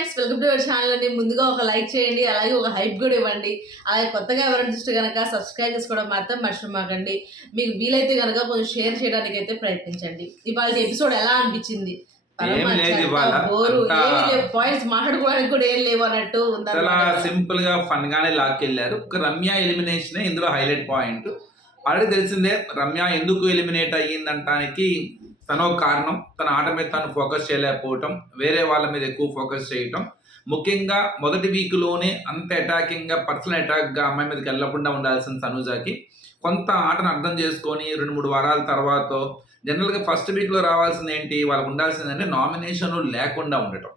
Friends welcome to our channel అండి. ముందుగా ఒక లైక్ చేయండి అలాగే ఒక హైప్ కూడా ఇవ్వండి. అలాగే కొత్తగా ఎవరైనా చూస్తే కనుక సబ్స్క్రైబ్ చేసుకోవడం మాత్రం మర్చిపోమాకండి. మీకు వీలైతే కనుక కొంచెం షేర్ చేయడానికి అయితే ప్రయత్నించండి. ఇవాళ ఎపిసోడ్ ఎలా అనిపించింది? పాయింట్స్ మాట్లాడుకోవడానికి కూడా ఏం లేవు అన్నట్టు చాలా. సింపుల్గా ఫన్ గానే లాక్కెళ్ళారు. ఒక రమ్య ఎలిమినేషన్ ఇందులో హైలైట్ పాయింట్. ఆల్రెడీ తెలిసిందే రమ్య ఎందుకు ఎలిమినేట్ అయ్యిందంటానికి తనో కారణం తన ఆట మీద తను ఫోకస్ చేయలేకపోవటం వేరే వాళ్ళ మీద ఎక్కువ ఫోకస్ చేయటం. ముఖ్యంగా మొదటి వీక్లోనే అంత అటాకింగ్గా పర్సనల్ అటాక్గా అమ్మాయి మీదకి వెళ్ళకుండా ఉండాల్సిన తనుజాకి. కొంత ఆటను అర్థం చేసుకొని రెండు మూడు వారాల తర్వాత జనరల్గా ఫస్ట్ వీక్లో రావాల్సింది ఏంటి వాళ్ళకు ఉండాల్సింది అంటే నామినేషన్ లేకుండా ఉండటం.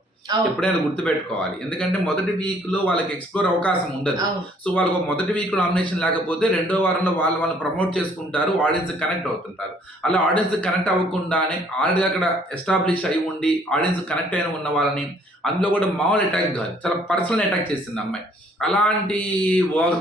ఎప్పుడైనా గుర్తుపెట్టుకోవాలి. ఎందుకంటే మొదటి వీక్లో వాళ్ళకి ఎక్స్ప్లోర్ అవకాశం ఉండదు. సో వాళ్ళకు మొదటి వీక్ నామినేషన్ లేకపోతే రెండో వారంలో వాళ్ళు వాళ్ళు ప్రమోట్ చేసుకుంటారు ఆడియన్స్ కనెక్ట్ అవుతుంటారు. అలా ఆడియన్స్ కనెక్ట్ అవ్వకుండానే ఆల్రెడీ అక్కడ ఎస్టాబ్లిష్ అయి ఉండి ఆడియన్స్ కనెక్ట్ అయిన ఉన్న వాళ్ళని అందులో కూడా మామూలు అటాక్ కాదు. చాలా పర్సనల్ అటాక్ చేసింది అమ్మాయి. అలాంటి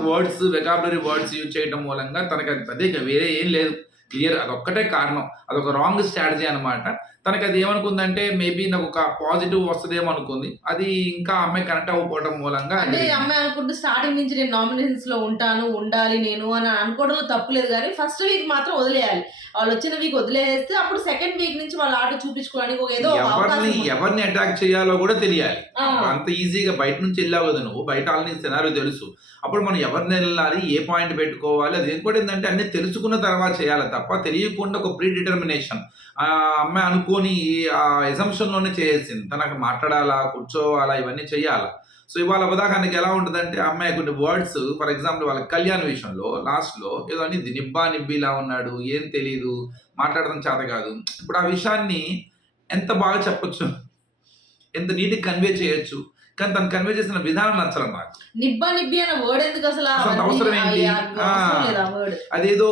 వర్డ్స్ వెకాబులరీ వర్డ్స్ యూజ్ చేయడం మూలంగా తనకి అది వేరే ఏం లేదు. క్లియర్ అదొక్కటే కారణం. అదొక రాంగ్ స్ట్రాటజీ అనమాట తనకి అది ఏమనుకుందంటే మేబీ నాకు ఒక పాజిటివ్ వస్తుందేమో అనుకుంది అది ఇంకా అమ్మాయి కనెక్ట్ అవ్వకపోవడం మూలంగా అంటే. అమ్మాయి అనుకుంటే స్టార్టింగ్ నుంచి నేను నామినేషన్స్లో ఉంటాను ఉండాలి నేను అని అనుకోవడంలో తప్పులేదు కానీ ఫస్ట్ వీక్ మాత్రం వదిలేయాలి. వాళ్ళు వచ్చిన వీక్ వదిలేస్తే అప్పుడు సెకండ్ వీక్ నుంచి వాళ్ళ ఆట చూపించుకోవడానికి ఒక ఏదో ఎవరిని. ఎవరిని అటాక్ చేయాలో కూడా తెలియాలి. అంత ఈజీగా బయట నుంచి వెళ్ళావు కదా నువ్వు బయట సినారో తెలుసు. అప్పుడు మనం ఎవరిని వెళ్ళాలి ఏ పాయింట్ పెట్టుకోవాలి అది ఇంకోటి ఏంటంటే అన్ని తెలుసుకున్న తర్వాత చేయాలి తప్ప తెలియకుండా ఒక ప్రీ డిటర్మినేషన్ ఆ అమ్మాయి అనుకోని ఆ assumption లోనే చేసేసింది తనకు మాట్లాడాలా కూర్చోవాలా ఇవన్నీ చేయాలా. సో ఇవాళ ఉదాహరణకి ఎలా ఉంటుందంటే ఆ అమ్మాయి కొన్ని వర్డ్స్ ఫర్ ఎగ్జాంపుల్ వాళ్ళ కళ్యాణ్ విషయంలో లాస్ట్లో ఏదో అనేది నిబ్బా నిబ్బిలా ఉన్నాడు ఏం తెలియదు మాట్లాడడం చేత కాదు. ఇప్పుడు ఆ విషయాన్ని ఎంత బాగా చెప్పచ్చు? ఎంత నీట్గా కన్వే చేయొచ్చు? కానీ తను కన్వే చేసిన విధానం నచ్చడం నాకు. నిబ్బా వర్డ్ ఎందుకు అసలు అవసరం ఏంటి? అదేదో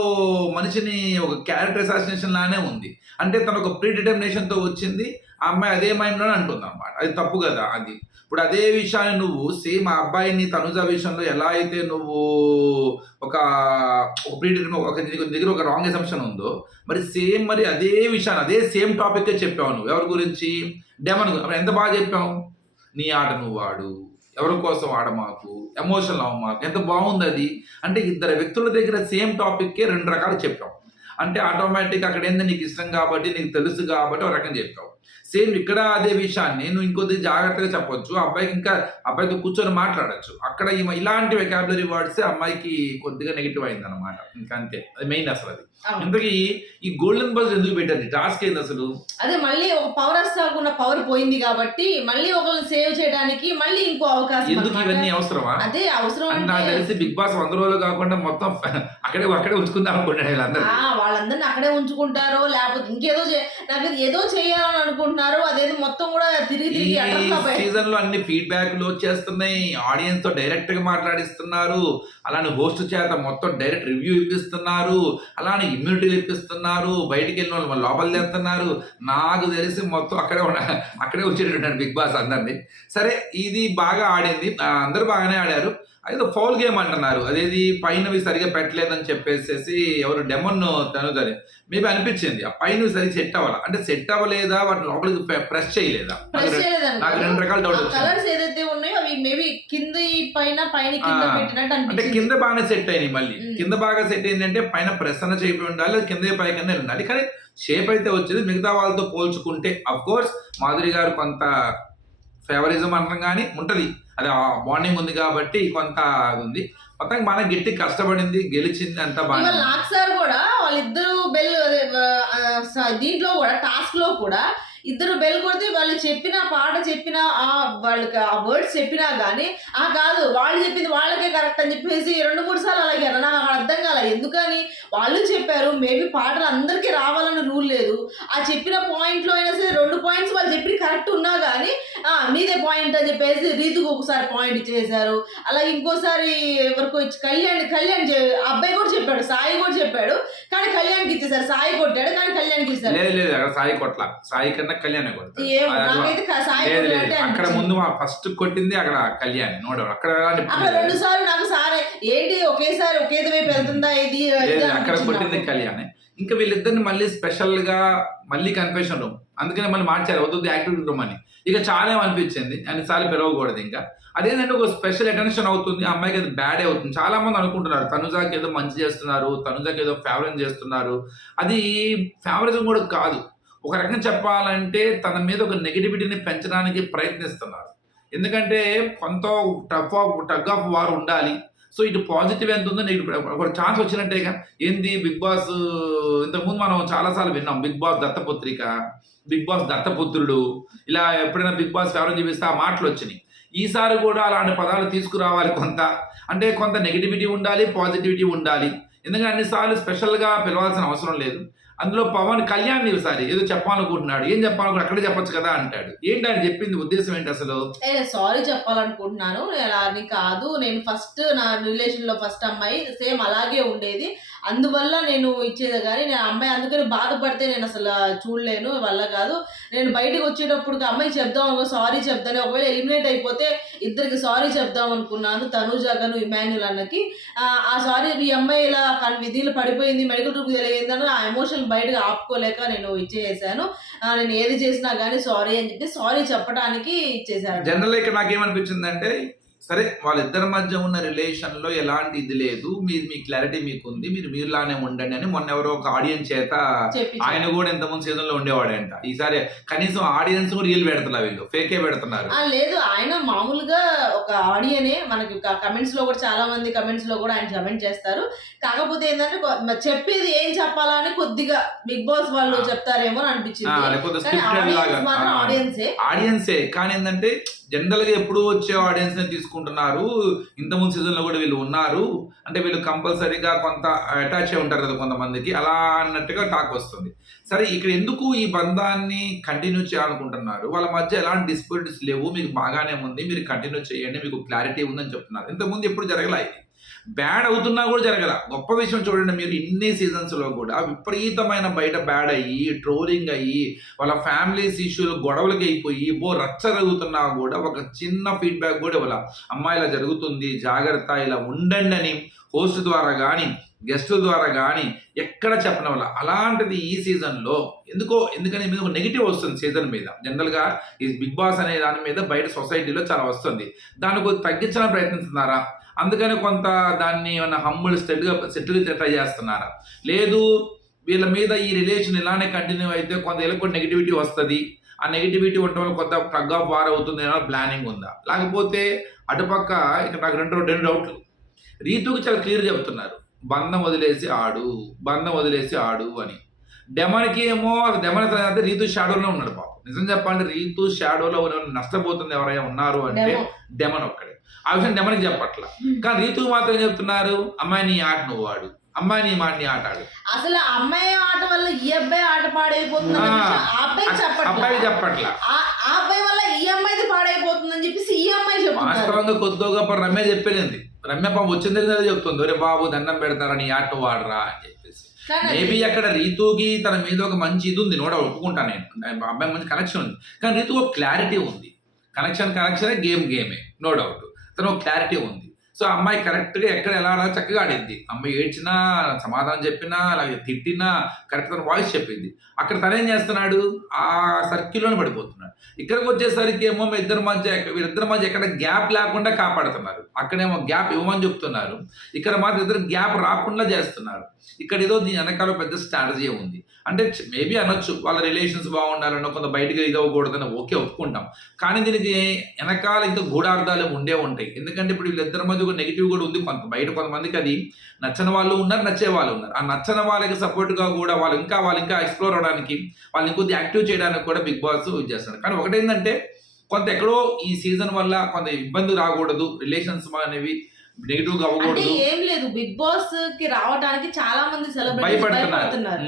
మనిషిని ఒక క్యారెక్టర్ అసాసినేషన్ లానే ఉంది. అంటే తను ఒక ప్రీ డిటర్మినేషన్తో వచ్చింది ఆ అమ్మాయి అదే మైండ్లోనే అంటుంది అనమాట అది తప్పు కదా అది. ఇప్పుడు అదే విషయాన్ని నువ్వు సేమ్ ఆ అబ్బాయిని తనుజ విషయంలో ఎలా అయితే నువ్వు ఒక ఒక ప్రీ ఒక నీ దగ్గర ఒక రాంగ్ ఎసంప్షన్ ఉందో మరి సేమ్ మరి అదే విషయాన్ని అదే సేమ్ టాపిక్ చెప్పావు నువ్వు. ఎవరి గురించి? డెమన్ ఎంత బాగా చెప్పావు? నీ ఆట నువ్వు ఆడు. ఎవరి కోసం ఆడమాకు ఎమోషనల్ అవ్వమాకు ఎంత బాగుంది అది? అంటే ఇద్దరు వ్యక్తుల దగ్గర సేమ్ టాపిక్కే రెండు రకాలు చెప్పావు అంటే ఆటోమేటిక్ అక్కడ ఏంది? నీకు ఇష్టం కాబట్టి నీకు తెలుసు కాబట్టి ఒక రకం చెప్పావు సేమ్ ఇక్కడ అదే విషయాన్ని నువ్వు ఇంకొద్ది జాగ్రత్తగా చెప్పొచ్చు. అబ్బాయికి ఇంకా అబ్బాయితో కూర్చొని మాట్లాడొచ్చు. అక్కడ ఇలాంటి వెకాబులరీ వర్డ్స్ అమ్మాయికి కొద్దిగా నెగిటివ్ అయింది అనమాట ఇంకా అంతే. అది మెయిన్ అసలు అది. ఇంతకీ ఈ గోల్డెన్ బజ్ ఎందుకు పెట్టారు? టాస్క్ ఏంది అసలు? అదే మళ్ళీ ఒక పవర్ స్టాక్ ఉన్న పవర్ పోయింది కాబట్టి మళ్ళీ ఒకరిని సేవ్ చేయడానికి మళ్ళీ ఇంకో అవకాశం ఎందుకు. ఇవన్నీ అవసరమా? అదే అవసరం నాకు తెలిసి బిగ్ బాస్ వంద రోజులు కాకుండా మొత్తం అక్కడే అక్కడే ఉంచుకుందాం అనుకుంటాను వీళ్ళందరూ. వాళ్ళందరిని అక్కడే ఉంచుకుంటారో లేకపోతే ఇంకేదో నాకు ఏదో చేయాలని అనుకుంటున్నారు అదేదో మొత్తం కూడా తిరిగి తిరిగి సీజన్లో అన్ని ఫీడ్బ్యాక్లు వచ్చేస్తున్నాయి. ఆడియన్స్తో డైరెక్ట్గా మాట్లాడిస్తున్నారు. అలానే హోస్ట్ చేత మొత్తం డైరెక్ట్ రివ్యూ ఇప్పిస్తున్నారు అలానే ఇమ్యూనిటీలు ఇప్పిస్తున్నారు బయటికి వెళ్ళిన వాళ్ళు లోపల తెస్తున్నారు నాకు తెలిసి మొత్తం అక్కడే అక్కడే వచ్చేటట్టు బిగ్ బాస్ అందరినీ. సరే ఇది బాగా ఆడింది. అందరూ బాగానే ఆడారు. అదేదో ఫౌల్ గేమ్ అంటున్నారు. అదేది పైనవి సరిగా పెట్టలేదని చెప్పేసి ఎవరు డెమన్ తనుదని మేబీ అనిపించింది. ఆ పైనవి సరిగ్గా సెట్ అవ్వాలి? అంటే సెట్ అవ్వలేదా? వాటి లోపలికి ప్రెస్ చేయలేదా? నాకు రెండు రకాల డౌట్ వచ్చింది. కలర్స్ ఏదైతే ఉన్నాయో అవి మేబీ కింద పైన పైన కింద పెట్టినట్టు అంటే కింద బాగానే సెట్ అయినాయి మళ్ళీ. కింద బాగా సెట్ అయిందంటే పైన ప్రెస్ అన్న చేయబడి ఉండాలి కింద పై కింద ఉండాలి కానీ షేప్ అయితే వచ్చింది. మిగతా వాళ్ళతో పోల్చుకుంటే అఫ్ కోర్స్ మాధురి గారు కొంత ఫేవరిజం అనడం కానీ ఉంటది. అది బాండింగ్ ఉంది కాబట్టి కొంత అది ఉంది. మొత్తానికి బాగా గట్టి కష్టపడింది గెలిచింది అంతా బాగా సార్ కూడా వాళ్ళిద్దరు బెల్ దీంట్లో కూడా టాస్క్లో కూడా ఇద్దరు బెల్ కొడితే వాళ్ళు చెప్పిన పాట చెప్పిన ఆ వాళ్ళకి ఆ వర్డ్స్ చెప్పినా కానీ ఆ కాదు వాళ్ళు చెప్పింది వాళ్ళకే కరెక్ట్ అని చెప్పేసి రెండు మూడు సార్లు అలాగే నాకు అక్కడ అర్థం కాలే. ఎందుకని? వాళ్ళు చెప్పారు మేబీ పాటలు అందరికీ రావాలని రూల్ లేదు. ఆ చెప్పిన పాయింట్లో అయినా సరే రెండు పాయింట్స్ వాళ్ళు చెప్పి కరెక్ట్ ఉన్నా కానీ ఆ మీదే పాయింట్ అని చెప్పేసి రీతుకు ఒకసారి పాయింట్ ఇచ్చేసారు అలాగే ఇంకోసారి ఎవరికి కళ్యాణ్ కళ్యాణ్ అబ్బాయి కూడా చెప్పాడు సాయి కూడా చెప్పాడు. కానీ కళ్యాణ్కి ఇచ్చేసారు సాయి కొట్టాడు కానీ కళ్యాణ్కి ఇచ్చారు లేదు లేదు సాయి కొట్ల. సాయి కన్నా కళ్యాణ్ కొడతాడు. ఏమో అది నాకైతే క- సాయి లేదు లేదు. కొట్టినట్టే అక్కడ. ముందు ఫస్ట్ కొట్టింది అక్కడ కళ్యాణ్ అక్కడ ఎలాంటి అక్కడ రెండు సార్లు నాకు సారే. ఏంటి ఒకేసారి ఒకే వైపు వెళ్తుందా ఇది? అక్కడ కొట్టింది. కళ్యాణ్. ఇంకా వీళ్ళిద్దరిని మళ్ళీ స్పెషల్గా మళ్ళీ కన్ఫెషన్ రూమ్. అందుకనే మళ్ళీ మార్చారు. వద్దు యాక్టివిటీ రూమ్ అని ఇక చాలా అనిపించింది అన్నిసార్లు పిలవకూడదు ఇంకా. అదేంటంటే ఒక స్పెషల్ అటెన్షన్ అవుతుంది. అమ్మాయికి అది బ్యాడ్ అవుతుంది. చాలా మంది అనుకుంటున్నారు తనుజాకి ఏదో మంచి చేస్తున్నారు తనుజాకి ఏదో ఫేవరెట్ చేస్తున్నారు. అది ఫేవరిజం కూడా కాదు. ఒక రకంగా చెప్పాలంటే తన మీద ఒక నెగిటివిటీని పెంచడానికి ప్రయత్నిస్తున్నారు. ఎందుకంటే కొంత tough of tug of war ఉండాలి. సో ఇటు పాజిటివ్ ఎంత ఉందో నెగిటివ్ ఒక ఛాన్స్ వచ్చినట్టేగా ఏంది? బిగ్ బాస్ ఇంతకుముందు మనం చాలాసార్లు విన్నాం. బిగ్ బాస్ దత్తపుత్రిక బిగ్ బాస్ దత్తపుత్రుడు ఇలా ఎప్పుడైనా బిగ్ బాస్ ఫేవరెట్ చూపిస్తే ఆ మాటలు వచ్చినాయి. ఈసారి కూడా అలాంటి పదాలు తీసుకురావాలి కొంత. అంటే కొంత నెగిటివిటీ ఉండాలి పాజిటివిటీ ఉండాలి. ఎందుకంటే అన్నిసార్లు స్పెషల్గా పిలవాల్సిన అవసరం లేదు. అందులో పవన్ కళ్యాణ్ ఈసారి ఏదో చెప్పాలనుకుంటున్నాడు. ఏం చెప్పాలనుకుంటు అక్కడే చెప్పొచ్చు కదా అంటాడు. ఏంటి ఆయన చెప్పింది? ఉద్దేశం ఏంటి అసలు? సారీ చెప్పాలనుకుంటున్నాను. అలా అని కాదు. నేను ఫస్ట్ నా రిలేషన్లో ఫస్ట్ అమ్మాయి సేమ్ అలాగే ఉండేది. అందువల్ల నేను ఇచ్చేది కానీ నేను అమ్మాయి అందుకని బాధపడితే నేను అసలు చూడలేను వల్ల కాదు. నేను బయటకు వచ్చేటప్పుడు అమ్మాయి చెప్దాం అనుకో సారీ చెప్తాను. ఒకవేళ ఎలిమినేట్ అయిపోతే ఇద్దరికి సారీ చెప్దాం అనుకున్నాను. తనుజాగను ఇమాన్యుల్ అన్నకి. ఆ, సారీ ఈ అమ్మాయి ఇలా విధిలో పడిపోయింది మెడికల్ రూపు తెలియదని ఆ ఎమోషన్ బయటకు ఆపుకోలేక నేను ఇచ్చేసాను నేను ఏది చేసినా కానీ సారీ అని చెప్పి సారీ చెప్పడానికి ఇచ్చేసాను జనరల్ ఇక్కడ నాకేమనిపించింది అంటే సరే వాళ్ళిద్దరి మధ్య ఉన్న రిలేషన్లో ఎలాంటి ఇది లేదు. మీరు మీ క్లారిటీ మీకు ఉంది మీరు మీరులానే ఉండండి అని మొన్న ఎవరో ఒక ఆడియన్స్ చేత ఆయన కూడా ఎంతమంది సీజన్లో ఉండేవాడంట. ఈసారి కనీసం ఆడియన్స్ కూడా వీళ్ళు పెడుతున్నారు వీళ్ళు. ఫేకే పెడుతున్నారు. లేదు. ఆయన మామూలుగా ఒక ఆడియనే. మనకి కమెంట్స్లో కూడా చాలా మంది కమెంట్స్లో కూడా ఆయన కమెంట్ చేస్తారు. కాకపోతే ఏంటంటే చెప్పేది ఏం చెప్పాలని కొద్దిగా బిగ్ బాస్ వాళ్ళు. చెప్తారేమో అనిపించింది. ఆడియన్స్. ఆడియన్సే. కానీ ఏంటంటే జనరల్గా ఎప్పుడు వచ్చే ఆడియన్స్ని తీసుకుంటున్నారు. ఇంతకుముందు సీజన్లో కూడా వీళ్ళు ఉన్నారు. అంటే వీళ్ళు కంపల్సరీగా కొంత అటాచ్ అయి ఉంటారు కదా కొంతమందికి. అలా అన్నట్టుగా టాక్ వస్తుంది. సరే ఇక్కడ ఎందుకు ఈ బంధాన్ని కంటిన్యూ చేయాలనుకుంటున్నారు? వాళ్ళ మధ్య ఎలాంటి డిస్ప్యూట్స్ లేవు. మీకు బాగానే ఉంది. మీరు కంటిన్యూ చేయండి. మీకు క్లారిటీ ఉందని చెప్తున్నారు. ఇంతకుముందు ఎప్పుడు జరగలేదు బ్యాడ్ అవుతున్నా కూడా జరగల. గొప్ప విషయం చూడండి మీరు ఇన్ని సీజన్స్లో కూడా. విపరీతమైన బయట బ్యాడ్ అయ్యి ట్రోలింగ్ అయ్యి వాళ్ళ ఫ్యామిలీస్ ఇష్యూలు గొడవలకి అయిపోయి బో రచ్చ జరుగుతున్నా కూడా ఒక చిన్న ఫీడ్బ్యాక్ కూడా ఇవ్వాల. అమ్మాయి ఇలా జరుగుతుంది జాగ్రత్త ఇలా ఉండండి అని హోస్ట్ ద్వారా కానీ గెస్ట్ ద్వారా కానీ ఎక్కడ చెప్పడం వల్ల అలాంటిది ఈ సీజన్లో ఎందుకో ఎందుకని మీద ఒక నెగిటివ్ వస్తుంది సీజన్ మీద. జనరల్గా ఈ బిగ్ బాస్ అనే దాని మీద బయట సొసైటీలో చాలా వస్తుంది. దానికి కొద్దిగా తగ్గించడానికి ప్రయత్నిస్తున్నారా? అందుకని కొంత దాన్ని ఏమన్నా హమ్ములు సెట్గా సెటిల్ ట్రై చేస్తున్నారా? లేదు వీళ్ళ మీద ఈ రిలేషన్ ఇలానే కంటిన్యూ అయితే కొంత వీళ్ళకి కూడా నెగిటివిటీ వస్తుంది. ఆ నెగిటివిటీ ఉండటం వల్ల కొంత టగ్ ఆఫ్ వార్ అవుతుంది ఏమైనా ప్లానింగ్ ఉందా? లేకపోతే అటుపక్క ఇక్కడ నాకు రెండు రెండు డౌట్లు రీతుకి చాలా క్లియర్ చెప్తున్నారు బంధం వదిలేసి ఆడు బంధం వదిలేసి ఆడు అని. డెమన్కి ఏమో డెమన్ అంటే రీతు షాడోలో ఉన్నాడు పాపం. నిజం చెప్పాలంటే రీతు షాడోలో ఉన్న- నష్టపోతుంది ఎవరైనా ఉన్నారు అంటే డెమో. డెమన్ ఒక్కడే. ఆ విషయం డెమన్కి చెప్పట్ల. కానీ రీతుకు మాత్రం ఏం చెప్తున్నారు? అమ్మాయి నీ ఆట నువ్వు ఆడు. అమ్మాయి నీ మాట నీ ఆట ఆడు. అసలు అమ్మాయి ఆట వల్ల ఈ అబ్బాయి ఆట పాడైపోతుంది అబ్బాయి చెప్పట్ల. ఆ అబ్బాయి వల్ల ఈ అమ్మాయిది పాడైపోతుందని చెప్పేసి ఈ అమ్మాయి వాస్తవంగా కొద్దిగా గొప్ప రమ్య చెప్పేది రమ్య పాపం వచ్చింది కదా చెప్తుంది. ఒరే బాబు దండం పెడతారా? నీ ఆట నువ్వు ఆడరా అని చెప్పేసి. మేబీ అక్కడ రీతుకి తన మీద ఒక మంచి ఇది ఉంది. నోడ ఒప్పుకుంటా నేను. అబ్బాయి మంచి కనెక్షన్ ఉంది. కానీ రీతు ఒక క్లారిటీ ఉంది. కనెక్షన్ కనెక్షన్ గేమ్ గేమే నో డౌట్ తను క్లారిటీ ఉంది. సో అమ్మాయి కరెక్ట్గా ఎక్కడ ఎలా ఆడాలో చక్కగా ఆడింది. అమ్మాయి ఏడ్చినా సమాధానం చెప్పినా అలాగే తిట్టినా కరెక్ట్ తన వాయిస్ చెప్పింది. అక్కడ తనేం చేస్తున్నాడు? ఆ సర్కిల్లోనే పడిపోతున్నాడు. ఇక్కడికి వచ్చేసరికి ఏమో మీ ఇద్దరి మధ్య వీరిద్దరి మధ్య ఎక్కడ గ్యాప్ లేకుండా కాపాడుతున్నారు. అక్కడేమో గ్యాప్ ఇవ్వమని చెప్తున్నారు. ఇక్కడ మాత్రం ఇద్దరు గ్యాప్ రాకుండా చేస్తున్నారు. ఇక్కడ ఏదో దీని వెనకాల పెద్ద స్ట్రాటజీ ఉంది. అంటే మేబీ అనొచ్చు వాళ్ళ రిలేషన్స్ బాగుండాలనో కొంత బయటగా ఇది అవ్వకూడదని ఓకే ఒప్పుకుంటాం. కానీ దీనికి వెనకాల ఇంకా గూఢార్థాలు ఉండే ఉంటాయి. ఎందుకంటే ఇప్పుడు వీళ్ళిద్దరి మధ్య ఒక నెగిటివ్ కూడా ఉంది. కొంత బయట కొంతమందికి అది నచ్చని వాళ్ళు ఉన్నారు నచ్చే వాళ్ళు ఉన్నారు. ఆ నచ్చని వాళ్ళకి సపోర్ట్గా కూడా వాళ్ళు ఇంకా వాళ్ళు ఇంకా ఎక్స్ప్లోర్ అవడానికి వాళ్ళని ఇంకొద్ది యాక్టివ్ చేయడానికి కూడా బిగ్ బాస్ యూజ్ చేస్తున్నారు కానీ ఒకటేంటంటే కొంత ఎక్కడో ఈ సీజన్ వల్ల కొంత ఇబ్బంది రాకూడదు. రిలేషన్స్ అనేవి నెగిటివ్గా అంటే అవ్వకూడదు. ఏం లేదు బిగ్ బాస్కి రావడానికి చాలా మంది సెలబ్రిటీస్ భయపడుతున్నారు.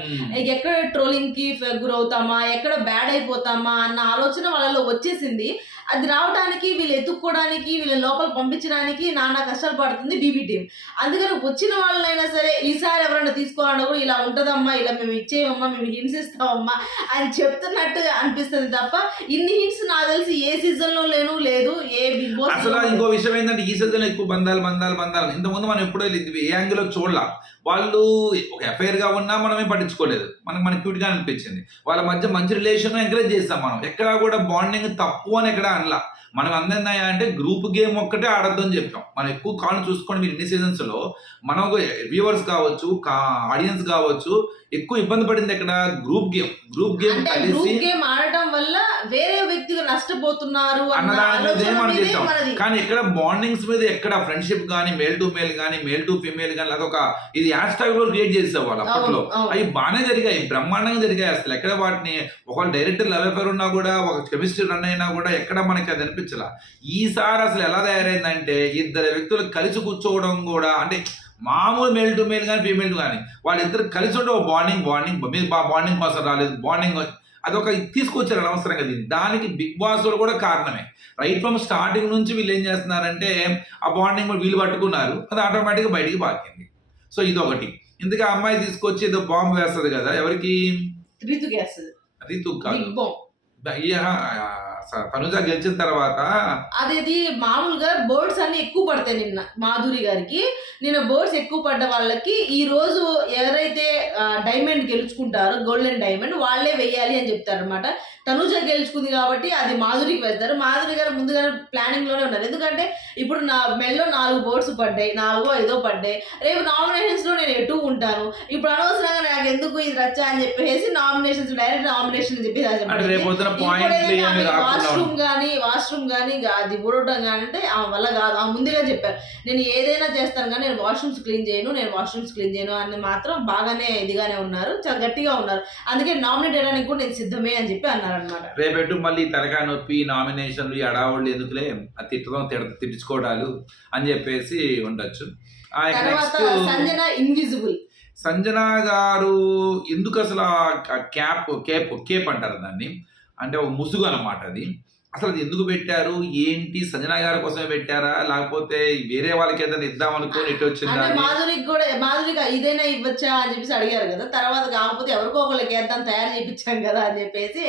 ఎక్కడ ట్రోలింగ్కి గురవుతామా ఎక్కడ బ్యాడ్ అయిపోతామా అన్న ఆలోచన వాళ్ళలో వచ్చేసింది. అది రావడానికి వీళ్ళు ఎత్తుక్కోవడానికి వీళ్ళ లోపల పంపించడానికి నానా కష్టాలు పడుతుంది బీబీ టీం అందుకని వచ్చిన వాళ్ళైనా సరే ఈసారి ఎవరైనా తీసుకోవాలన్నా కూడా ఇలా ఉంటుందమ్మా ఇలా మేము ఇచ్చేయమ్మా మేము హింట్స్ ఇస్తామమ్మా అని చెప్తున్నట్టుగా అనిపిస్తుంది తప్ప ఇన్ని హింట్స్ నాకు తెలిసి ఏ సీజన్లో లేను లేదు ఏ బిగ్ బాస్ అసలు ఇంకో విషయం ఏంటంటే ఈ సీజన్ ఎక్కువ బంధాలు బంధాలు బంధాలు ఇంతకుముందు మనం ఎప్పుడో ఇది ఏ యాంగిల్లో చూడలా వాళ్ళు ఒక affair గా ఉన్నా మనమే పట్టించుకోలేదు. మనకు మనకి క్యూట్గా అనిపించింది. వాళ్ళ మధ్య మంచి రిలేషన్ ఎంకరేజ్ చేస్తాం మనం. ఎక్కడా కూడా బాండింగ్ తప్పు అని ఎక్కడ అనలా. మనం అందరినాయ అంటే గ్రూప్ గేమ్ ఒక్కటే ఆడద్దు అని చెప్పాం. మనం ఎక్కువ కాల్ చూసుకోండి మీరు ఇన్ని సీజన్స్లో మనం వ్యూవర్స్ కావచ్చు ఆడియన్స్ కావచ్చు ఎక్కువ ఇబ్బంది పడింది ఎక్కడ? గ్రూప్ గేమ్ గ్రూప్ గేమ్ కలిసి గేమ్ ఆడటం వల్ల వేరే వ్యక్తిగా నష్టపోతున్నారు మనం కానీ ఇక్కడ బాండింగ్స్ మీద ఎక్కడ ఫ్రెండ్షిప్ కానీ మేల్ టు మేల్ కానీ మేల్ టు ఫీమేల్ కానీ అదొక ఇది హ్యాష్ ట్యాగ్లో క్రియేట్ చేసేవాళ్ళు అప్పట్లో అవును, అవును. అవి బాగానే జరిగాయి బ్రహ్మాండంగా జరిగాయి అసలు. ఎక్కడ వాటిని ఒక డైరెక్టర్ లవ్ అఫేర్ ఉన్నా కూడా ఒక కెమిస్ట్రీ రన్ అయినా కూడా ఎక్కడ మనకి అది అనిపించలా. ఈసారి అసలు ఎలా తయారైందంటే ఇద్దరు వ్యక్తులు కలిసి కూర్చోవడం కూడా అంటే మామూలు మేల్ టు మేల్ కానీ ఫీమేల్ కానీ వాళ్ళిద్దరు కలిసి ఉంటే ఒక బాండింగ్ బాండింగ్ మీరు బాండింగ్ కోసం రాలేదు బాండింగ్ అదొక తీసుకొచ్చారు అనవసరంగా దీన్ని. దానికి బిగ్ బాస్ వాళ్ళు కూడా కారణమే. రైట్ ఫ్రమ్ స్టార్టింగ్ నుంచి వీళ్ళు ఏం చేస్తున్నారంటే ఆ బాండింగ్ వీళ్ళు పట్టుకున్నారు అది ఆటోమేటిక్గా బయటికి పాకింది. సో ఇది ఒకటి ఇందుకే అమ్మాయి తీసుకొచ్చి ఏదో బాంబు వేస్తుంది కదా ఎవరికి? రీతు రీతు కాదు. తనుజ గెలిచిన తర్వాత అదేది మామూలుగా బర్డ్స్ అన్ని ఎక్కువ పడతాయి నిన్న మాధురి గారికి. నిన్న బర్డ్స్ ఎక్కువ పడ్డ వాళ్ళకి ఈ రోజు ఎవరైతే డైమండ్ గెలుచుకుంటారో గోల్డెన్ డైమండ్ వాళ్ళే వెయ్యాలి అని చెప్తారు అనమాట తనుజ గెలుచుకుంది కాబట్టి అది మాధురికి వెళ్తారు మాధురి గారు ముందుగానే ప్లానింగ్లోనే ఉన్నారు. ఎందుకంటే ఇప్పుడు నా మెల్లో నాలుగు బోర్డ్స్ పడ్డాయి నాలుగో ఐదో పడ్డాయి. రేపు నామినేషన్స్లో నేను ఎటు ఉంటాను? ఇప్పుడు అనవసరంగా నాకు ఎందుకు ఇది రచ్చా అని చెప్పేసి నామినేషన్స్ డైరెక్ట్ నామినేషన్ అని చెప్పి అంటే రేపు పొద్దున పాయింట్లు ఏమి రాకుండా వాష్రూమ్ కానీ వాష్రూమ్ కానీ అది ఊడటం కానీ అంటే ఆ వల్ల కాదు. ఆ ముందుగా చెప్పారు. నేను ఏదైనా చేస్తాను కానీ నేను వాష్రూమ్స్ క్లీన్ చేయను నేను వాష్రూమ్స్ క్లీన్ చేయను అని మాత్రం బాగానే ఇదిగానే ఉన్నారు. చాలా గట్టిగా ఉన్నారు. అందుకే నామినేట్ చేయడానికి కూడా నేను సిద్ధమే అని చెప్పి అన్నారు. రేపెట్టు మళ్ళీ తలకాయ నొప్పి నామినేషన్లు అడావుళ్ళు ఎందుకులే? తిట్టడం తిడ తిట్టించుకోవడాలు అని చెప్పేసి ఉండొచ్చు. సంజన ఇన్విజిబుల్ సంజన గారు ఎందుకు అసలు ఆ క్యాప్ కేప్ కేప్ అంటారు దాన్ని? అంటే ఒక ముసుగు అన్నమాట అది. అసలు అది ఎందుకు పెట్టారు? ఏంటి? సంజన గారి కోసమే పెట్టారా? లేకపోతే వేరే వాళ్ళకి ఏదైనా ఇద్దాం అనుకుని ఇటు వచ్చిందా? మాధురికి కూడా మాధురికి ఇదైనా ఇవ్వచ్చా అని చెప్పేసి అడిగారు కదా. తర్వాత కాకపోతే ఎవరికో ఒకరికి వేద్దాం తయారు చేయించాం కదా అని చెప్పేసి.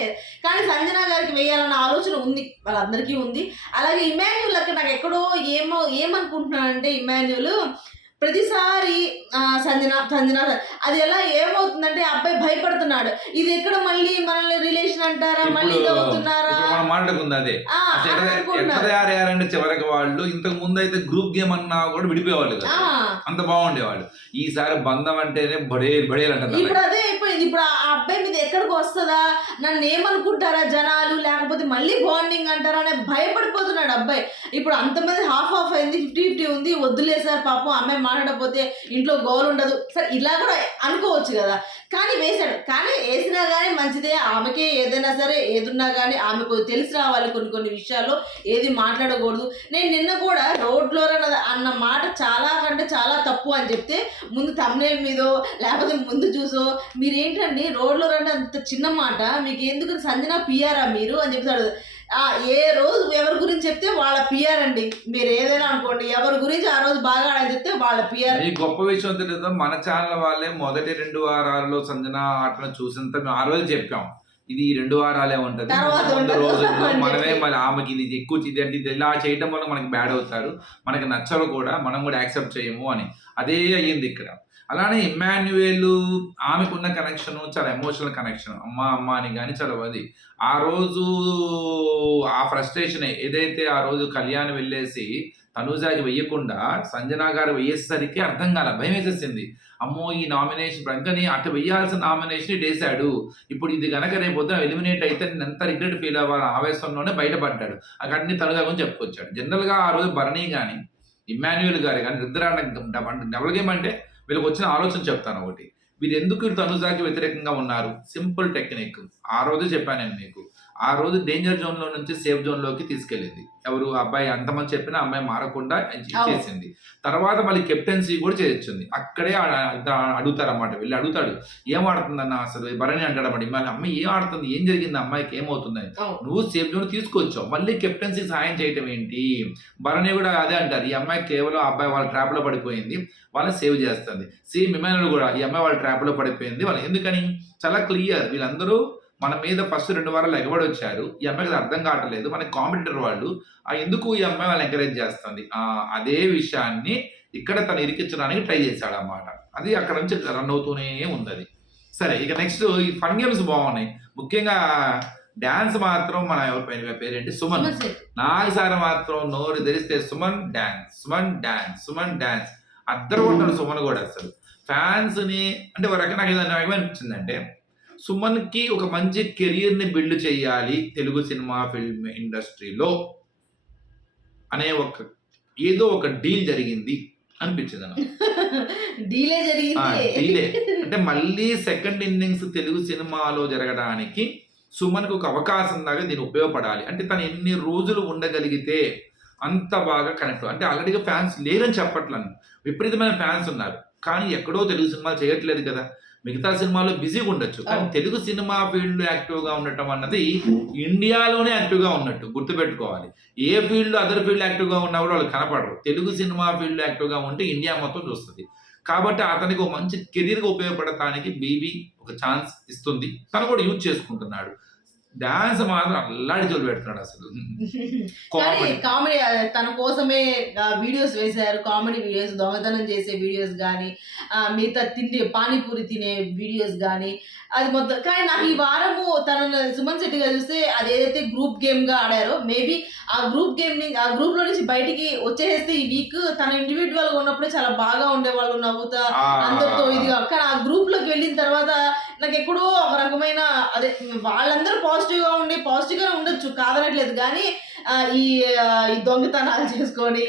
కానీ సంజన గారికి వేయాలన్న ఆలోచన ఉంది. వాళ్ళందరికీ ఉంది. అలాగే ఇమాన్యుల్ అక్కడ నాకు ఎక్కడో ఏమో ఏమనుకుంటున్నానంటే ఇమాన్యుల్ ప్రతిసారి సంజన సంజన అది ఎలా ఏమవుతుందంటే అబ్బాయి భయపడుతున్నాడు. ఇది ఎక్కడ మళ్ళీ మనల్ని రిలేషన్ అంటారా? మళ్ళీ అవుతున్నారా? మాట్లాడుకుంది అదే? తయారయ్యారంటే చివరికి వాళ్ళు ఇంతకు ముందు అయితే గ్రూప్ గేమ్ అన్నా కూడా విడిపోయేవాళ్ళు కదా. అంత బాగుండేవాళ్ళు. ఈసారి బంధం అంటేనే బడే బడేలు అంటారు ఇప్పుడు అదే అయిపోయింది. ఇప్పుడు ఆ అబ్బాయి మీద ఎక్కడికి వస్తుందా? నన్ను ఏమనుకుంటారా జనాలు? లేకపోతే మళ్ళీ బాండింగ్ అంటారా? అనే భయపడిపోతున్నాడు అబ్బాయి. ఇప్పుడు అంతమంది హాఫ్ హాఫ్ అయింది ఫిఫ్టీ ఫిఫ్టీ ఉంది వద్దులే సార్ పాపం అమ్మాయి మాట్లాడకపోతే ఇంట్లో గోల్ ఉండదు. సరే ఇలా కూడా అనుకోవచ్చు కదా. కానీ వేశాడు. కానీ వేసినా కానీ మంచిదే. ఆమెకే ఏదైనా సరే ఏదున్నా కానీ ఆమెకు తెలిసి రావాలి కొన్ని కొన్ని విషయాల్లో. ఏది మాట్లాడకూడదు. నేను నిన్న కూడా రోడ్లో అన్న మాట చాలా కంటే చాలా తప్పు అని చెప్తే ముందు తమ్నేల్ మీదో లేకపోతే ముందు చూసో మీరేంటండి? రోడ్లో రండి అంత చిన్న మాట. మీకు ఎందుకు సంజన పియారా మీరు? అని చెప్తాడు. ఏ రోజు ఎవరి గురించి చెప్తే వాళ్ళ పిఆర్ అండి. మీరు ఏదైనా అనుకోండి ఎవరి గురించి ఆ రోజు బాగా ఆడని చెప్తే వాళ్ళ పిఆర్ ఈ గొప్ప విషయం తెలియదు మన ఛానల్ వాళ్ళే మొదటి రెండు వారాల్లో సంజన ఆటను చూసినంత మేము ఆ రోజు చెప్పాం. ఇది ఈ రెండు వారాలే ఉంటది రోజుల్లో మనమే. మళ్ళీ ఆమెకి ఇది ఎక్కువ ఇది అంటే ఇది ఇలా చేయడం వల్ల మనకి బ్యాడ్ అవుతారు. మనకి నచ్చరు కూడా మనం కూడా యాక్సెప్ట్ చేయము అని. అదే అయ్యింది ఇక్కడ. అలానే ఇమ్మాన్యువేల్ ఆమెకున్న కనెక్షన్ చాలా ఎమోషనల్ కనెక్షన్ అమ్మ అమ్మ అని కానీ చాలా అది. ఆ రోజు ఆ ఫ్రస్ట్రేషన్ ఏదైతే ఆ రోజు కళ్యాణ్ వెళ్ళేసి తనూజాకి వెయ్యకుండా సంజన గారు వెయ్యేసరికి అర్థం కాల భయం వేసేసింది. అమ్మో ఈ నామినేషన్ ప్రకని అటు వెయ్యాల్సిన నామినేషన్ వేసాడు ఇప్పుడు ఇది కనుక రేపు పొద్దున ఎలిమినేట్ అయితే నేను ఎంత రిగ్రెట్ ఫీల్ అవ్వాలి ఆవేశంలోనే బయటపడ్డాడు. అక్కడిని తనుజా గురించి చెప్పుకొచ్చాడు. జనరల్గా ఆ రోజు భరణి కానీ ఇమ్మాన్యుయల్ గారు కానీ నిద్ర డబుల్ గేమ్ అంటే వీళ్ళకి వచ్చిన ఆలోచన చెప్తాను ఒకటి. వీరు ఎందుకు తనుజాకి వ్యతిరేకంగా ఉన్నారు? Simple technique. ఆ రోజే చెప్పాను నేను మీకు. ఆ రోజు డేంజర్ జోన్లో నుంచి సేఫ్ జోన్లోకి తీసుకెళ్ళింది. ఎవరు అబ్బాయి అంతమంది చెప్పినా అమ్మాయి మారకుండా చేసింది. తర్వాత మళ్ళీ కెప్టెన్సీ కూడా చేయొచ్చింది అక్కడే అడుగుతారు అన్నమాట వెళ్ళి అడుగుతాడు ఏం ఆడుతుందన్న అసలు? భరణి అంటాడు అన్నమాట మళ్ళీ అమ్మాయి ఏం ఆడుతుంది? ఏం జరిగింది? అమ్మాయికి ఏమవుతుందని అవును. నువ్వు సేఫ్ జోన్ తీసుకొచ్చావు. మళ్ళీ కెప్టెన్సీ సహాయం చేయటం ఏంటి? భరణి కూడా అదే అంటారు. ఈ అమ్మాయి కేవలం అబ్బాయి వాళ్ళ ట్రాప్లో పడిపోయింది. వాళ్ళని సేవ్ చేస్తుంది. సేమ్ ఇమానుల్ కూడా ఈ అమ్మాయి వాళ్ళ ట్రాప్లో పడిపోయింది. వాళ్ళు ఎందుకని? చాలా క్లియర్ వీళ్ళందరూ మన మీద ఫస్ట్ రెండు వారాలు ఎగబడి వచ్చారు ఈ అమ్మాయికి అర్థం కావట్లేదు. మన కాంపిటీటర్ వాళ్ళు ఆ ఎందుకు ఈ అమ్మాయి వాళ్ళని ఎంకరేజ్ చేస్తుంది? ఆ అదే విషయాన్ని ఇక్కడ తను ఇరికించడానికి ట్రై చేశాడు అన్నమాట అది అక్కడ నుంచి రన్ అవుతూనే ఉంది అది సరే ఇక నెక్స్ట్ ఈ ఫన్ గేమ్స్ బాగున్నాయి. ముఖ్యంగా డాన్స్ మాత్రం మన ఎవరి పైన పేరేంటి? సుమన్. నాగసారి మాత్రం నోరు తెరిస్తే Suman dance Suman dance Suman dance అద్దరు కొట్టాడు సుమన్ కూడా అసలు. ఫ్యాన్స్ని అంటే ఒక రకంగా నాకు ఏదైనా ఏమనిపించిందంటే సుమన్కి ఒక మంచి కెరియర్ని బిల్డ్ చేయాలి తెలుగు సినిమా ఫిల్మ్ ఇండస్ట్రీలో అనే ఒక ఏదో ఒక డీల్ జరిగింది అనిపించింది నాకు. డీలే జరిగింది. డీలే. అంటే మళ్ళీ సెకండ్ ఇన్నింగ్స్ తెలుగు సినిమాలో జరగడానికి సుమన్కి ఒక అవకాశం దాకా దీన్ని ఉపయోగపడాలి. అంటే తను ఎన్ని రోజులు ఉండగలిగితే అంత బాగా కనెక్ట్ అంటే ఆల్రెడీగా ఫ్యాన్స్ లేరని చెప్పట్లను. విపరీతమైన ఫ్యాన్స్ ఉన్నారు. కానీ ఎక్కడో తెలుగు సినిమాలు చేయట్లేదు కదా. మిగతా సినిమాలో బిజీగా ఉండొచ్చు. కానీ. తెలుగు సినిమా ఫీల్డ్ యాక్టివ్గా ఉండటం అన్నది ఇండియాలోనే యాక్టివ్గా ఉన్నట్టు గుర్తుపెట్టుకోవాలి. ఏ ఫీల్డ్ అదర్ ఫీల్డ్ యాక్టివ్గా ఉన్నా కూడా వాళ్ళు కనపడరు. తెలుగు సినిమా ఫీల్డ్ యాక్టివ్గా ఉంటే ఇండియా మొత్తం చూస్తుంది. కాబట్టి అతనికి ఒక మంచి కెరీర్గా ఉపయోగపడటానికి బీబీ ఒక ఛాన్స్ ఇస్తుంది. తను కూడా యూజ్ చేసుకుంటున్నాడు. డాన్స్ మాత్రం అల్లాడి చోటు పెడుతున్నాడు అసలు. కామెడీ తన కోసమే వీడియోస్ వేశారు. కామెడీ వీడియోస్ దొంగతనం చేసే వీడియోస్ కానీ మిగతా తిండి పానీపూరి తినే వీడియోస్ కానీ అది మొత్తం కానీ నాకు ఈ వారము తన సుమన్ శెట్టి గారు చూస్తే అది ఏదైతే గ్రూప్ గేమ్గా ఆడారో మేబీ ఆ గ్రూప్ గేమ్ని ఆ గ్రూప్లో నుంచి బయటికి వచ్చేస్తే ఈ వీక్ తన ఇండివిజువల్గా ఉన్నప్పుడే చాలా బాగా ఉండేవాళ్ళు నవ్వుతా అందరితో ఇదిగా కానీ ఆ గ్రూప్లోకి వెళ్ళిన తర్వాత నాకు ఎక్కడో ఒక రకమైన అదే వాళ్ళందరూ పాజిటివ్ గా ఉండి పాజిటివ్గా ఉండొచ్చు కాదనట్లేదు. కానీ ఈ దొంగతనాలు చేసుకొని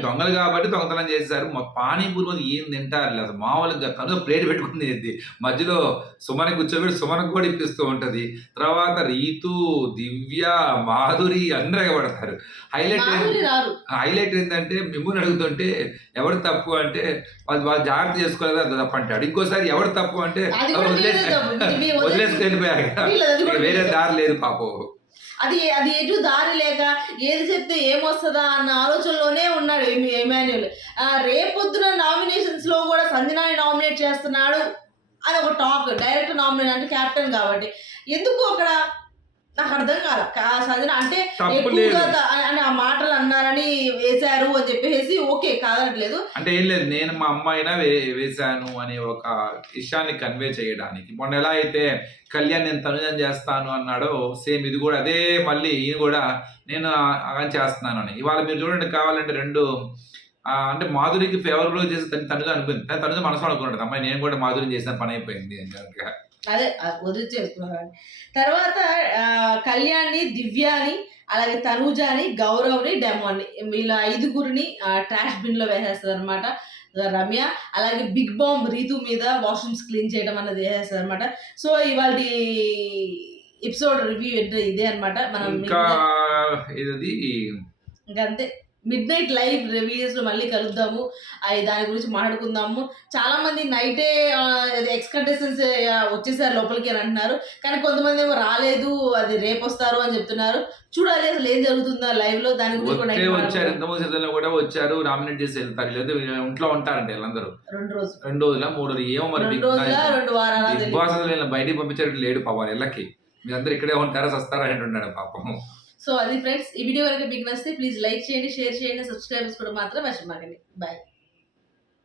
దొంగలు కాబట్టి దొంగతనం చేశారు మా పానీపూరి ఏం తింటారు అసలు మామూలుగా తను ప్లేట్ పెట్టుకుని తినేది. మధ్యలో సుమని కూర్చోబెట్టి సుమనకు కూడా ఇప్పిస్తూ ఉంటది. తర్వాత రీతు దివ్య మాధురి అందరూ ఎగబడతారు. హైలైట్ హైలైట్ ఏంటంటే మిమ్మల్ని అడుగుతుంటే ఎవరు తప్పు అంటే వాళ్ళు వాళ్ళు జాగ్రత్త చేసుకోలేదు అది తప్పు అంటాడు. ఇంకోసారి ఎవరు తప్పు అంటే వదిలేసి వదిలేసి- వెళ్ళిపోయారు వేరే వీళ్ళదే. దారి లేదు పాపం. అది అది ఎటు దారి లేక ఏది చెప్తే ఏమొస్తుందా అన్న ఆలోచనలోనే ఉన్నాడు ఎమాన్యుల్. రేపొద్దున నామినేషన్స్లో కూడా సంజనాని నామినేట్ చేస్తున్నాడు. అని ఒక టాక్ డైరెక్ట్ నామినేట్ అంటే క్యాప్టెన్ కాబట్టి. ఎందుకు అక్కడ నాకు అర్థం కాల. కా- సంజన అంటే ఎక్కువగా అని ఆ మాటలు అన్నారని వేశారు అని చెప్పేసి ఓకే కాదనట్లేదు. అంటే ఏం లేదు నేను మా అమ్మాయినా వేశాను అనే ఒక విషయాన్ని కన్వే చేయడానికి. మొన్న ఎలా అయితే కళ్యాణ్ నేను తనుజం చేస్తాను అన్నాడో సేమ్ ఇది కూడా అదే మళ్ళీ ఈయన కూడా నేను అలా చేస్తున్నాను అని. ఇవాళ మీరు చూడండి కావాలంటే రెండు అంటే మాధురికి ఫేవరబుల్ చేసి తను తనుజ అనుకుంది. తనుజ మనసు అనుకున్నాడు అమ్మాయి నేను కూడా మాధురి చేసిన పని అయిపోయింది అని అదే వదిలిచేసుకున్నారు తర్వాత ఆ, కళ్యాణ్ని దివ్యాని అలాగే తనూజాని గౌరవ్ని డెమోని వీళ్ళ ఐదుగురిని ట్రాష్ బిన్లో వేసేస్తారు అనమాట రమ్య అలాగే బిగ్ బాంబ్ రీతు మీద వాష్రూమ్స్ క్లీన్ చేయడం అన్నది వేసేస్తారు అనమాట సో ఇవాళ ఎపిసోడ్ రివ్యూ ఇదే అన్నమాట. మనం ఇంకా ఇది ఇంకా అంతే మిడ్ నైట్ లైవ్ వీడియోస్లో మళ్ళీ కలుద్దాము. అది దాని గురించి మాట్లాడుకుందాము. చాలా మంది నైటే ఎక్స్ వచ్చేసారు లోపలికి అని అంటున్నారు. కానీ కొంతమంది ఏమో రాలేదు అది రేపు వస్తారు అని చెప్తున్నారు. చూడాలి అసలు ఏం జరుగుతుందా లైవ్లో. దాని గురించి వచ్చారు. ఇంతకుముందు సీజన్లో కూడా వచ్చారు నామినేట్ చేసి వెళ్తారు లేదా. ఇంట్లో ఉంటారంట వీళ్ళందరూ. రెండు రోజులు. రెండు రోజుల మూడు రోజులు. ఏమో మరి రెండు బిగ్ బాస్ బయటికి పంపించేటట్టు లేడు పాపం. ఇళ్ళకి మీరందరూ ఇక్కడే ఉంటారా సస్తారా అని ఉన్నాడు పాపం. సో అది ఫ్రెండ్స్ ఈ వీడియో కనుక మీకు నచ్చితే ప్లీజ్ లైక్ చేయండి షేర్ చేయండి సబ్స్క్రైబర్స్ కూడా మాత్రం మర్చిపోకండి. బాయ్